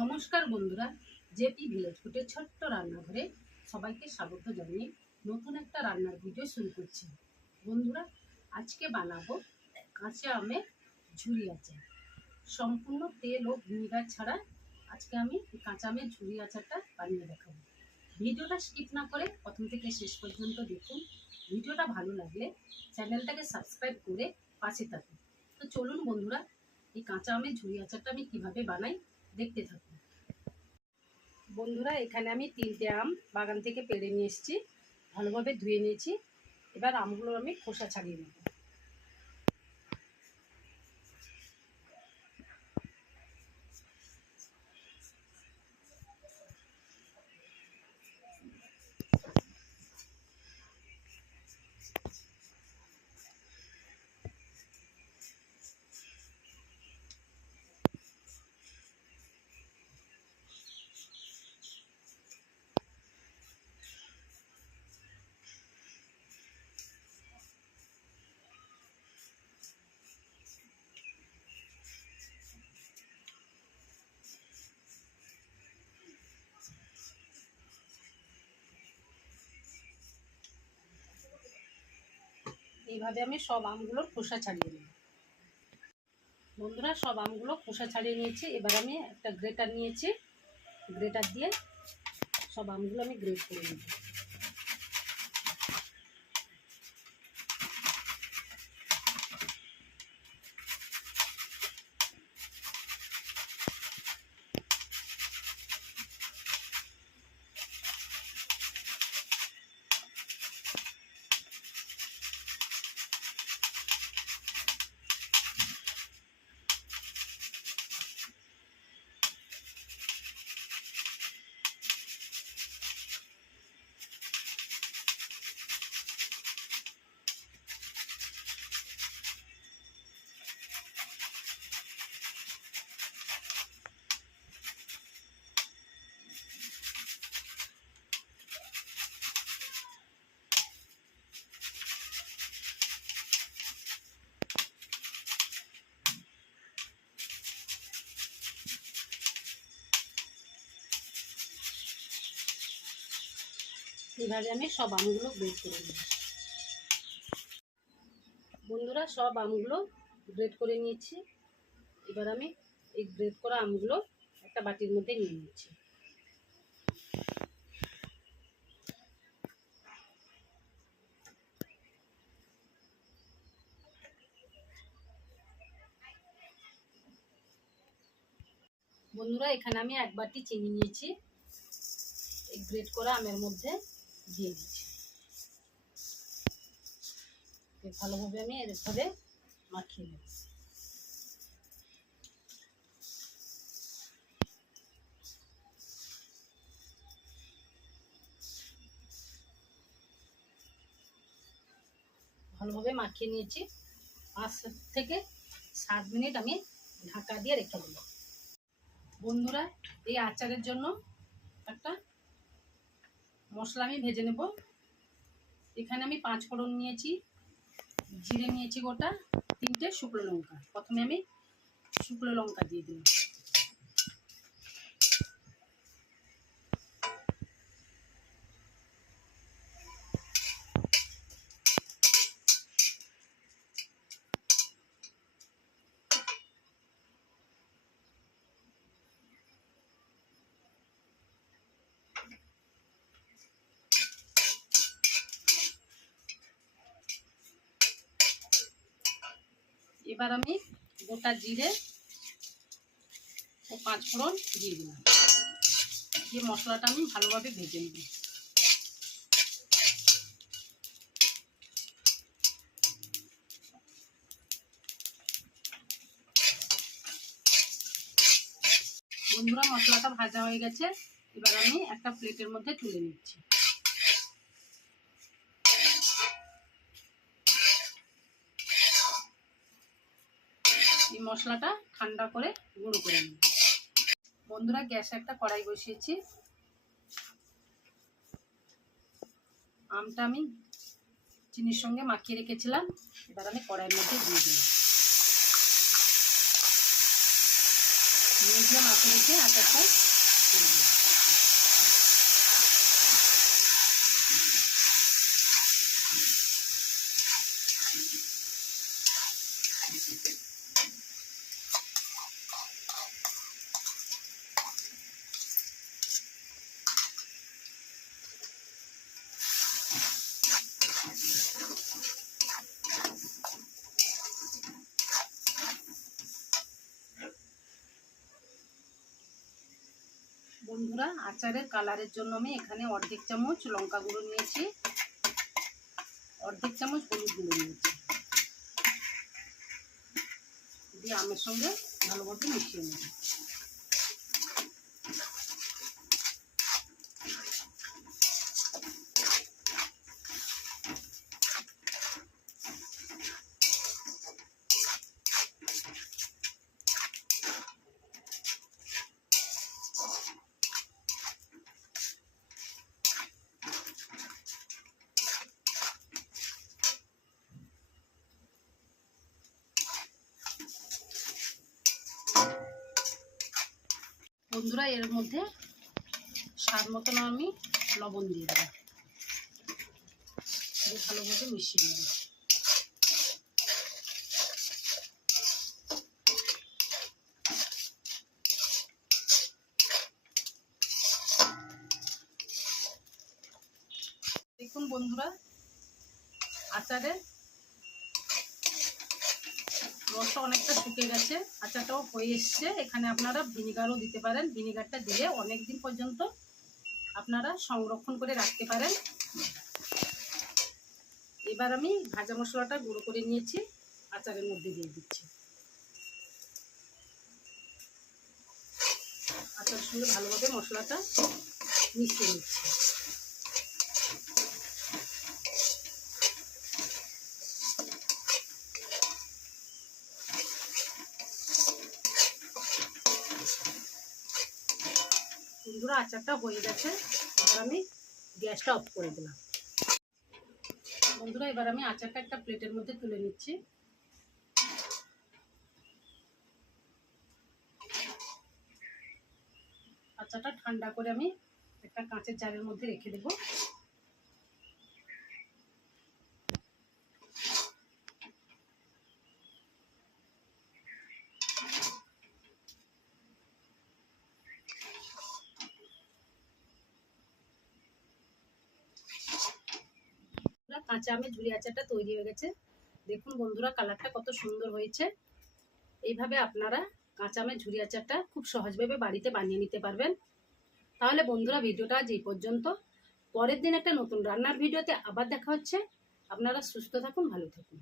নমস্কার বন্ধুরা, JP village ফুটের ছোট্ট রান্নাঘরে সবাইকে স্বাগত জানিয়ে নতুন একটা রান্নার ভিডিও শুরু করছি। বন্ধুরা, আজকে বানাবো কাঁচা আমের ঝুরি আচার। সম্পূর্ণ তেল ও ভিনিগার ছাড়া আজকে আমি কাঁচা আমের ঝুরি আচারটা বানিয়ে দেখাবো। ভিডিওটা স্কিপ না করে প্রথম থেকে শেষ পর্যন্ত দেখুন। ভিডিওটা ভালো লাগলে চ্যানেলটাকে সাবস্ক্রাইব করে পাশে থাকুন। তো চলুন বন্ধুরা, এই কাঁচা আমের ঝুরি আচারটা আমি কীভাবে বানাই দেখতে থাকুন। বন্ধুরা, এখানে আমি তিনটে আম বাগান থেকে পেড়ে নিয়ে এসেছি। ভালোভাবে ধুয়ে নিয়েছি। এবার আমগুলো আমি খোসা ছাড়িয়ে নেব। এইভাবে আমি সব আমগুলোর খোসা ছাড়িয়ে নিই বন্ধুরা, সব আমগুলো খোসা ছাড়িয়ে নিয়েছি। এবার আমি একটা গ্রেটার নিয়েছি। গ্রেটার দিয়ে সব আমগুলো আমি গ্রেট করে নেব এইভাবে আমি সব আমগুলো গ্রেড করে নিই বন্ধুরা, সব আমগুলো গ্রেড করে নিয়েছি। এবার আমি এই গ্রেড করা আমগুলো একটা বাটির মধ্যে নিয়ে নিচ্ছি। বন্ধুরা, এখানে আমি এক বাটি চিনি নিয়েছি। এই গ্রেট করা আমের মধ্যে। দিয়ে দিচ্ছি। ভালোভাবে আমি এরভাবে মাখিয়ে নেব। ভালোভাবে মাখিয়ে নিয়েছি। পাঁচ থেকে সাত মিনিট আমি ঢাকা দিয়ে রেখে দেবো। বন্ধুরা, এই আচারের জন্য একটা মশলা আমি ভেজে নেব। এখানে আমি পাঁচ ফোড়ন নিয়েছি, জিরে নিয়েছি গোটা, তিনটে শুকনো লঙ্কা। প্রথমে আমি শুকনো লঙ্কা দিয়ে দিলাম। এবার আমি গোটা জিরে ও পাঁচ ফোড়ন দিয়ে দিলাম। দিয়ে মশলাটা আমি ভালোভাবে ভেজে নেব। বন্ধুরা, মশলাটা ভাজা হয়ে গেছে। এবার আমি একটা প্লেটের মধ্যে তুলে নিচ্ছি। এই মশলাটা ঠান্ডা করে গুঁড়ো করে নিই বন্ধুরা, গ্যাসে একটা কড়াই বসিয়েছি। আমটা আমি চিনির সঙ্গে মাখিয়ে রেখেছিলাম। এবার আমি কড়াইয়ের মধ্যে দিয়ে দিই মিডিয়াম আঁচে রেখে আচারটা করব বন্ধুরা, আচারের কালারের জন্য আমি এখানে অর্ধেক চামচ লঙ্কা গুঁড়ো নিয়েছি। অর্ধেক চামচ হলুদ গুঁড়ো নিয়েছি। দিয়ে আমের সঙ্গে ভালোভাবে মিশিয়ে নেব। বন্ধুরা এর মধ্যে স্বাদ মতন আমি লবণ দিয়ে দেবো। ভালোভাবে মিশিয়ে নেব। দেখুন বন্ধুরা আচারে রসটা অনেকটা শুকিয়ে গেছে, আচারটাও হয়ে এসছে। এখানে আপনারা ভিনিগারও দিতে পারেন। ভিনিগারটা দিয়ে অনেক দিন পর্যন্ত আপনারা সংরক্ষণ করে রাখতে পারেন। এবার আমি ভাজা মশলাটা গুঁড়ো করে নিয়েছি, আচারের মধ্যে দিয়ে দিচ্ছি। আচার সঙ্গে ভালোভাবে মশলাটা মিশিয়ে নিচ্ছি। বন্ধুরা, আচারটা হয়ে গেছে। এবার আমি গ্যাসটা অফ করে দিলাম। বন্ধুরা, এবার আমি আচারটা একটা প্লেটের মধ্যে তুলে নিচ্ছি। আচারটা ঠান্ডা করে আমি একটা কাঁচের জারের মধ্যে রেখে দেবো। কাঁচা আমের ঝুড়ি আচারটা তৈরি হয়ে গেছে। দেখুন বন্ধুরা, কালারটা কত সুন্দর হয়েছে। এইভাবে আপনারা কাঁচা আমের ঝুড়ি আচারটা খুব সহজভাবে বাড়িতে বানিয়ে নিতে পারবেন। তাহলে বন্ধুরা, ভিডিওটা আজ এই পর্যন্ত। পরের দিন একটা নতুন রান্নার ভিডিওতে আবার দেখা হচ্ছে। আপনারা সুস্থ থাকুন, ভালো থাকুন।